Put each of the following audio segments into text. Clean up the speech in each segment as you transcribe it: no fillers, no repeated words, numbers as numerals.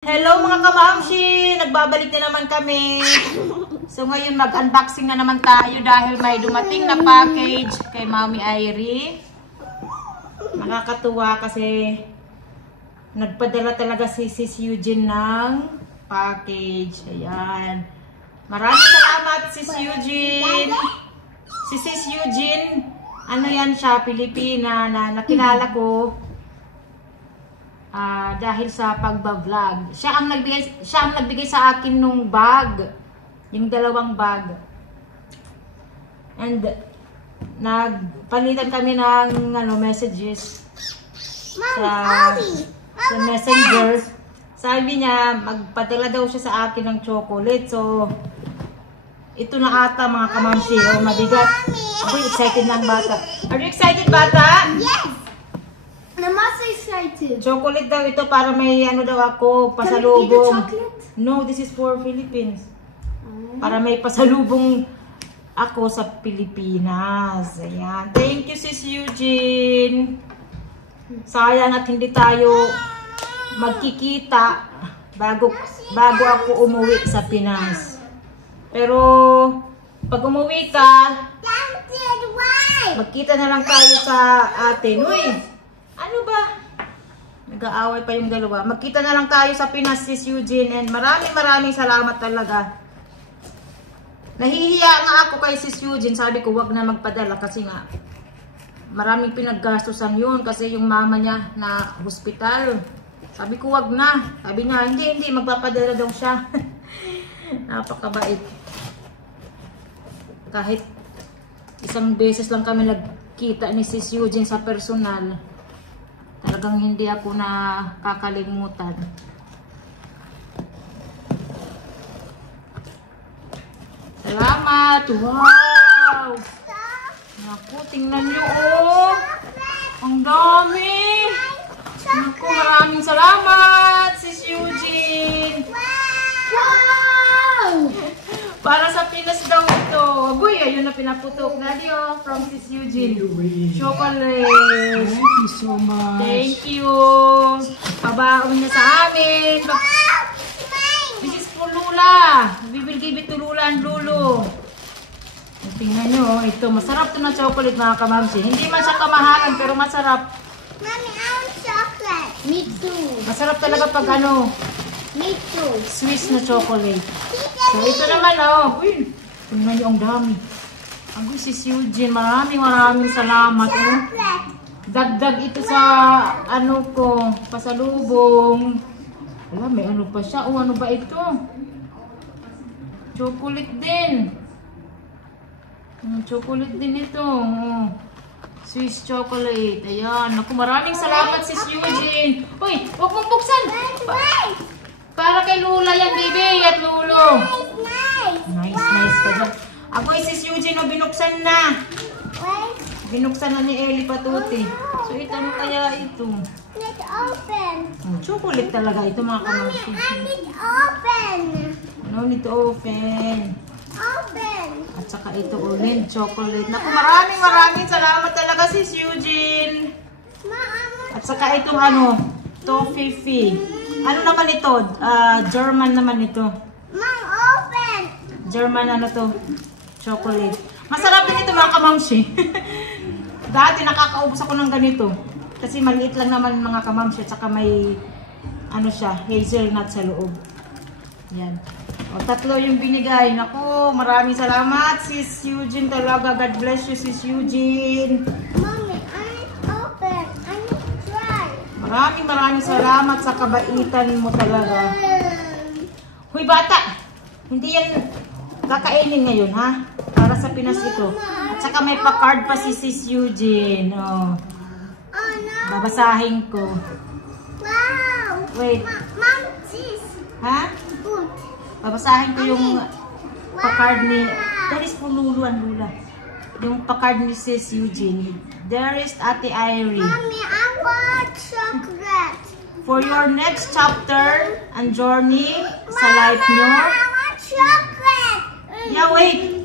Hello mga kamamshi! Nagbabalik na naman kami. So ngayon mag-unboxing na naman tayo dahil may dumating na package kay Mami Irie. Nakakatuwa kasi nagpadala talaga si Sis Eugene ng package. Ayan. Maraming salamat Sis Eugene. Si Sis Eugene, ano yan siya, Pilipina na nakilala ko. Dahil sa pagba-vlog. Siya ang nagbigay sa akin nung bag. Yung dalawang bag. And nagpalitan kami ng messages sa Messenger. Sabi niya, magpadala daw siya sa akin ng chocolate. So, ito na ata mga kamamshi. Oh, mabigat. Ako excited ng bata. Are you excited, bata? Yes! I'm also excited. Chocolate daw ito para may ano daw ako, pasalubong. Can I eat the chocolate? No, this is for Philippines. Para may pasalubong ako sa Pilipinas. Ayan. Thank you, Sis Eugene. Sayang at hindi tayo magkikita bago ako umuwi sa Pinas. Pero pag umuwi ka, magkita na lang tayo sa atin. Uy! Ano ba? Nag-aaway pa yung dalawa. Magkita na lang tayo sa Pinas, Sis Eugene. And maraming salamat talaga. Nahihiya nga ako kay Sis Eugene. Sabi ko, wag na magpadala kasi nga maraming pinaggastusan yun. Kasi yung mama niya na hospital. Sabi ko, wag na. Sabi niya, hindi, magpapadala daw siya. Napakabait. Kahit isang beses lang kami nagkita ni Sis Eugene sa personal, talagang hindi ako nakakalimutan. Salamat! Wow! Naku, tingnan nyo oh! Ang dami! Naku, maraming salamat, Sis Eugene! Wow! Para sa Pinas daw ito. Agoy, ayun na pinaputok. Nadio, from Sis Eugene. Chocolate. Thank you so much. Thank you. Pabaon niya sa amin. This is for Lula. We will give it to Lula and Lulu. Tingnan nyo, ito. Masarap to na chocolate mga kamamsi. Hindi man siya kamahalan pero masarap. Mommy, I want chocolate. Me too. Masarap talaga pag ano, Me too. Swiss na chocolate. So ito naman oh. Uy, tingnan nyo ang dami. Agoy, Sis Eugene, maraming salamat oh. Dagdag ito sa ano ko, pasalubong. Wala, may ano pa siya. Oh, ano ba ito? Chocolate din. Chocolate din ito. Oh. Swiss chocolate. Ayan. Naku, maraming salamat Sis Eugene. Uy, huwag mong buksan. Para kay Lula yan, baby. At Lulo. Nice ka dyan. Ako Sis Eugene, binuksan na. Binuksan na ni Ellie Patuti. So, ito ano kaya ito? Let's open. Chocolate talaga ito mga kamamsi. I need open. No need to open. Open. At saka ito ulit, chocolate. Naku, maraming salamat talaga Sis Eugene. At saka itong ano, toffee. Ano naman ito? German naman ito. Mom, open. German ano to? Chocolate. Masarap din ito mga kamamsi. Dati nakakaubos ako ng ganito. Kasi maliit lang naman mga kamamsi. At saka may ano siya, hazelnut sa loob. Yan. O, 3 yung binigay. Naku, maraming salamat Sis Eugene talaga. God bless you Sis Eugene. Mommy, I need open. I need to try. Maraming salamat sa kabaitan mo talaga. Huy bata, hindi yan kakainin ngayon ha? Para sa Pinas ito. At saka may pa-card pa si Sis Eugene. Oh. Oh no. Babasahin ko. Wow. Wait. Mom, this. Ha? Good. Babasahin ko yung pa-card ni... That is for Lulu and Lula. Yung pa-card ni Sis Eugene. There is Ate Irie. Mommy, I want chocolate. For your next chapter and journey sa life nyo. I want chocolate. Yeah, wait.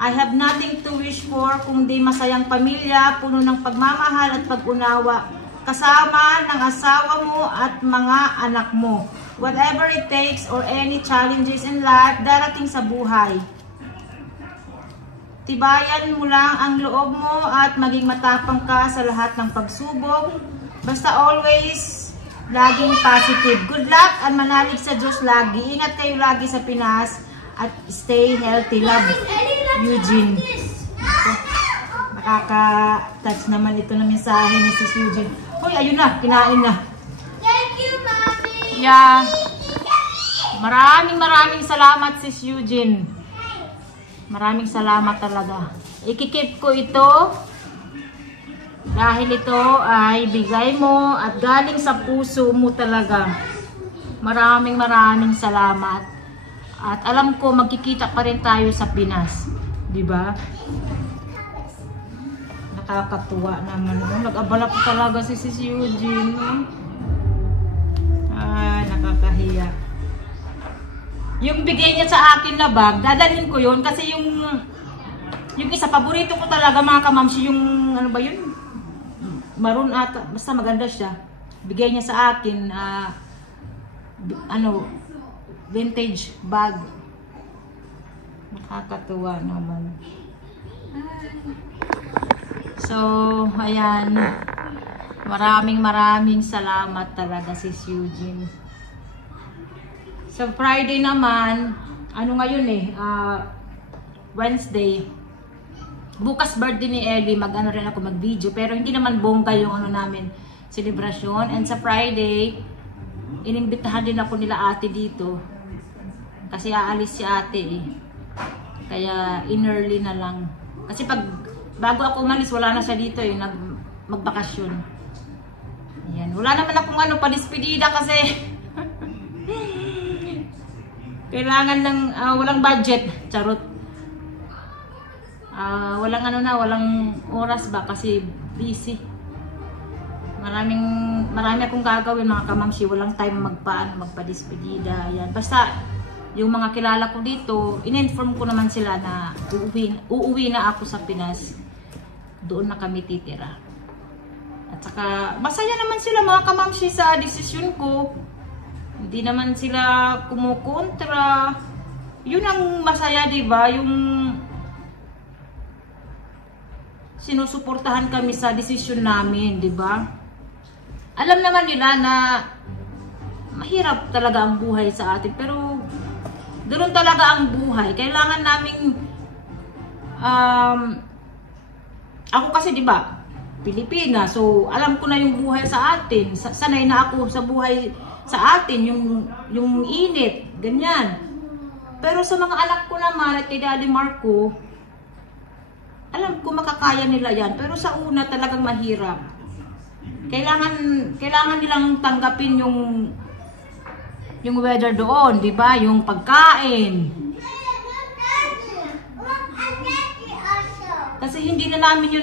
I have nothing to wish for kundi masayang pamilya, puno ng pagmamahal at pag-unawa. kasama ng asawa mo at mga anak mo. whatever it takes or any challenges in life darating sa buhay. Tibayan mo lang ang loob mo at maging matapang ka sa lahat ng pagsubok. Basta always, laging positive. Good luck at manalig sa Diyos lagi. Ingat kayo lagi sa Pinas at stay healthy. Love, Eugene. Nakaka-touch naman ito na mensahe ni Sis Eugene. Hoy, ayun na, kinain na. Thank you, Mommy. Yeah. Maraming salamat, Sis Eugene. Maraming salamat talaga. Ikikip ko ito dahil ito ay bigay mo at galing sa puso mo talaga. Maraming salamat. At alam ko magkikita pa rin tayo sa Pinas, 'di ba? Nakakatuwa naman. Nag-abala po talaga si Sis Eugene. Ay, nakakahiya. Yung bigay niya sa akin na bag, dadalhin ko yun kasi yung isa paborito ko talaga mga kamamsi, yung ano ba yun? Maroon ata, basta maganda siya. Bigay niya sa akin vintage bag. Nakakatuwa naman. So, ayan. Maraming salamat talaga Sis Eugene. So, Friday naman, ano ngayon Wednesday. Bukas birthday ni Ellie, mag-ano rin ako, mag-video. Pero hindi naman bongga yung ano namin, celebration. And sa Friday, inimbitahan din ako nila ate dito. Kasi aalis si ate eh. Kaya in-early na lang. Kasi bago ako umalis, wala na siya dito eh, magbakasyon. Ayan. Wala naman akong padispedida kasi kailangan ng walang budget, charot. Walang oras ba kasi busy. Marami akong gagawin mga kamamsi, walang time magpa-despedida. Yan. Basta yung mga kilala ko dito, in-inform ko naman sila na uuwi na ako sa Pinas. Doon na kami titira. At saka masaya naman sila mga kamamsi sa desisyon ko. Hindi naman sila kumukontra. Yun ang masaya, di ba? Yung sinusuportahan kami sa desisyon namin, di ba? Alam naman nila na mahirap talaga ang buhay sa atin, pero ganoon talaga ang buhay. Kailangan naming ako kasi, di ba, Pilipina. So, alam ko na yung buhay sa atin. Sanay na ako sa buhay sa atin, yung init, ganyan. Pero sa mga anak ko naman at kay Daddy Marco, alam ko makakaya nila yan. Pero sa una talagang mahirap. Kailangan nilang tanggapin yung weather doon, di ba? Yung pagkain. Kasi hindi na namin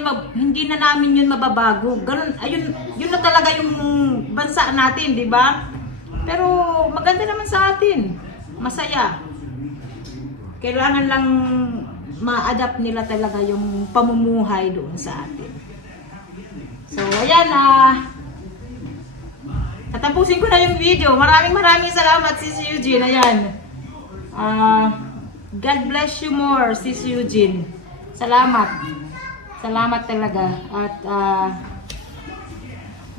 yun mababago. Ganun, yun na talaga yung bansa natin, di ba? Pero maganda naman sa atin. Masaya. Kailangan lang ma-adapt nila talaga yung pamumuhay doon sa atin. So, ayan tatapusin ko na yung video. Maraming salamat Sis Eugene. Ayan. God bless you more Sis Eugene. Salamat. Salamat talaga. At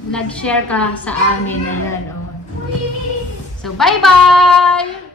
nag-share ka sa amin. Ayan. So, bye-bye!